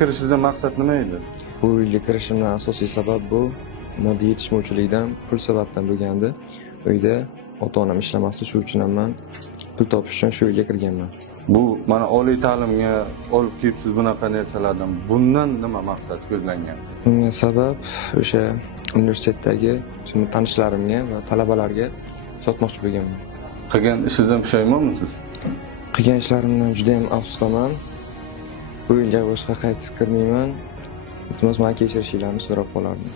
kirishingizdan maqsad nima edi? Bu uyga kirishimdan asosiy sabab bu moddiy yetishmovchilikdan, pul sababdan bo'lgandi. Uyda ota-onam ishlamasdi, shu uchun ham men pul topish uchun shu uyga kirganman. Bu mana oliy ta'limga olib kelibsiz bunaqa narsalardan. Bundan nima maqsad ko'zlangan? Bunga sabab o'sha universitetdagi tanishlarimga va talabalarga sotmoqchi bo'lganman. Qilgan ishingizdan pushaymonmisiz? Qilgan ishlarimdan juda ham afsusdaman. Bu yilga boshqa qaytib kirmayman. Iltimos, meni kechirishingizni so'rab qolardim.